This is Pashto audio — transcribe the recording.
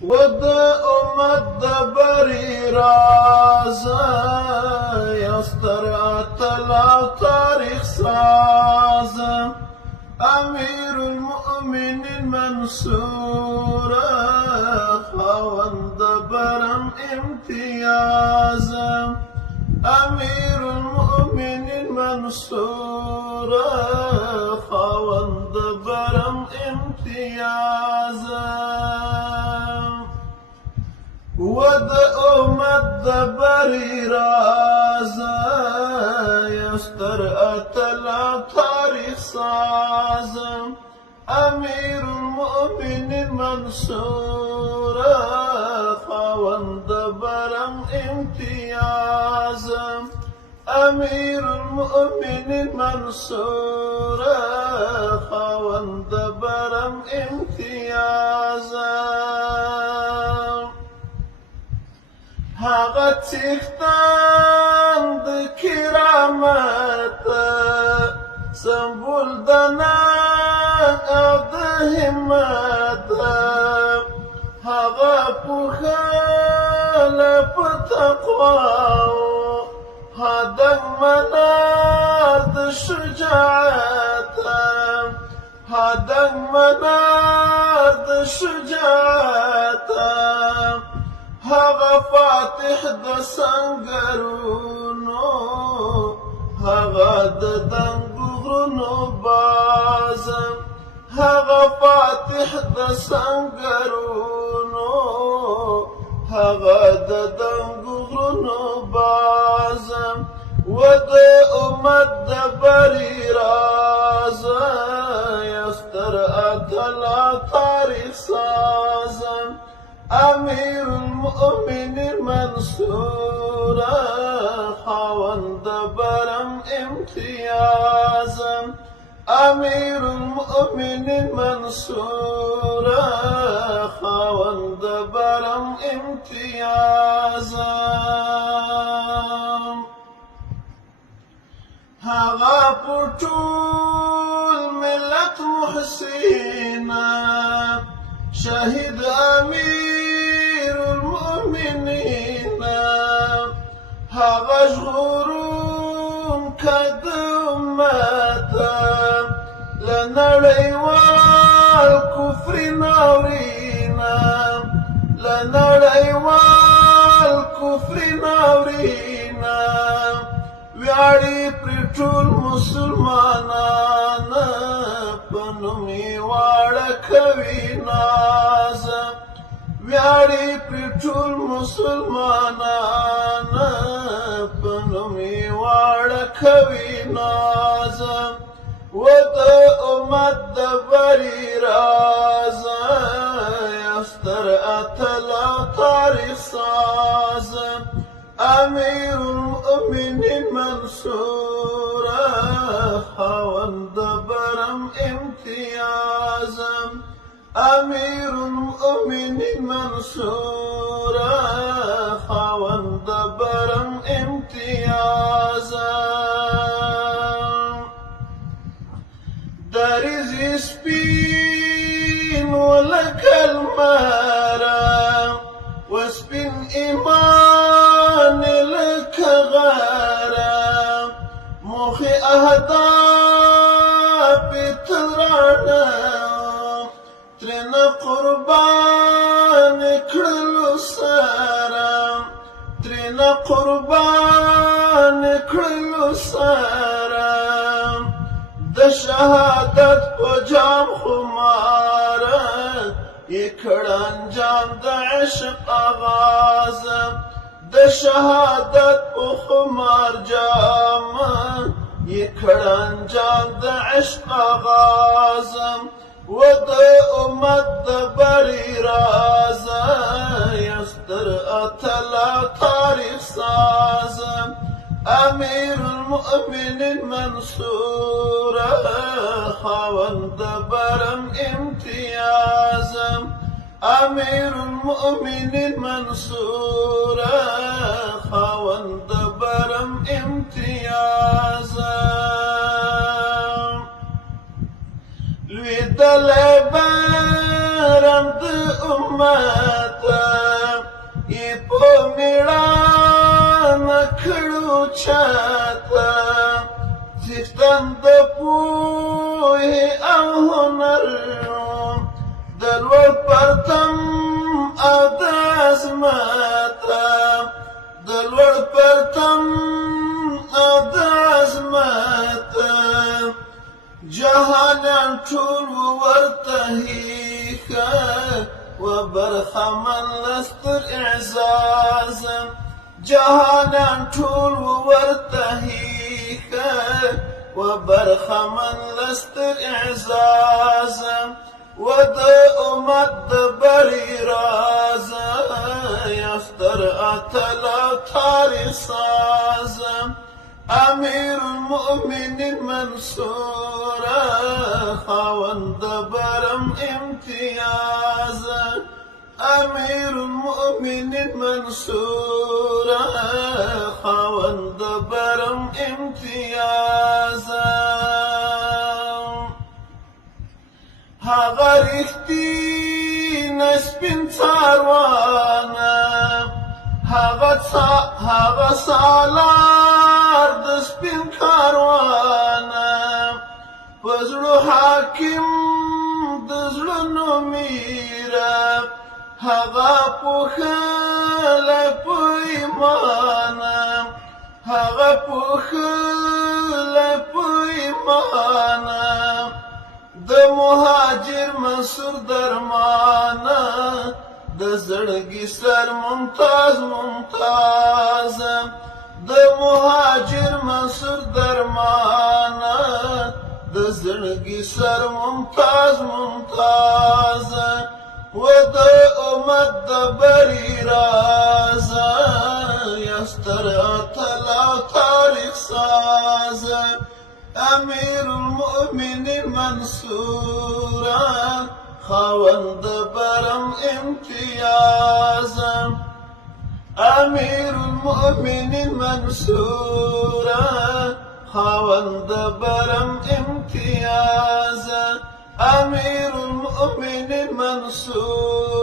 ود امت د بری راز یستر اتلا تاریخ ساز امیر المؤمنین منصور خاوند برم امتیاز امیر المؤمنین منصور خاوند برم امتیاز ود امت د بری راز یستر اتلا تاریخ ساز امیر المؤمنین منصور خاوند برم امتیاز امیر المؤمنین منصور خاوند برم امتیاز هغه څښتن د کرامت سمبول د ننګ او د همت هغه پوښل په تقوا هدف منار د شجاعت هدف منار د شجاعت هغه فاتح د سنگرونو هغه د دنګو غرونو باز هغه فاتح د سنگرونو هغه د دنګو غرونو باز و د امت د بری راز یستر اتلا تاریخ ساز امیر المؤمنین منصور خاوند برم امتیاز امیر المؤمنین منصور خاوند برم امتیاز هغه په ټول ملت محسن شهید امیر المؤمنین هغه ژغورون که د امت له نړیوال کفر ناورینه له نړیوال کفر ناورینه ویاړي پرې ټول مسلمانان په نوم یې واړه کوي ناز ویاړي پرې ټول مسلمانان په نوم یې واړه کوي ناز و د امت د بری راز یستر اتلا تاریخ ساز امیر المؤمنین منصور خاوند برم امتیاز امیر المؤمنین منصور خاوند برم امتیاز دریزی سپین ولک المر و سپین ایمان لک غر مخ اهداف ترانا ترنا قربان کړلو سره ترنا قربان کړلو سره د شهادت په جام خمار یکړ انجام د عشق آغاز د شهادت په خمار جام یکړ انجام د عشق آغاز و د امت د بری راز یستر اتلا تاریخ ساز امیر المؤمنین منصور خاوند برم امتیاز امیر المؤمنین منصور خاوند برم امتیاز لوی دل برم د امت چاته څښتن د پوهې او هنر د لوړ پرتم او د عظمت د لوړ پرتم او د عظمت جهانیان ټول ورته هیښه و برخمن له ستر اعزاز جهانیان ټول ورته هیښه و برخمن له ستر اعزاز و د امت د بری راز یفتر اتل او تاریخ ساز امیر المؤمنین منصور خاوند برم امتیاز امیر المؤمنین منصور خاوند برم امتیاز هغه رښتینی سپین څاروانه هغه سالار د سپین کاروانه په زړه حاکم د زړونو میره هغه پوښلی په ایمانه هغه پوښلی په ایمانه د مهاجر منصور درمانه د زړګي سر ممتاز ممتاز د مهاجر منصور درمانه د زړګي سر ممتاز ممتاز و د امت د بری راز یستر اتل او تاریخ ساز امیر المؤمنین منصور خاوند برم امتیاز امیر المؤمنین منصور خاوند برم امتیاز امیر المؤمنین منصور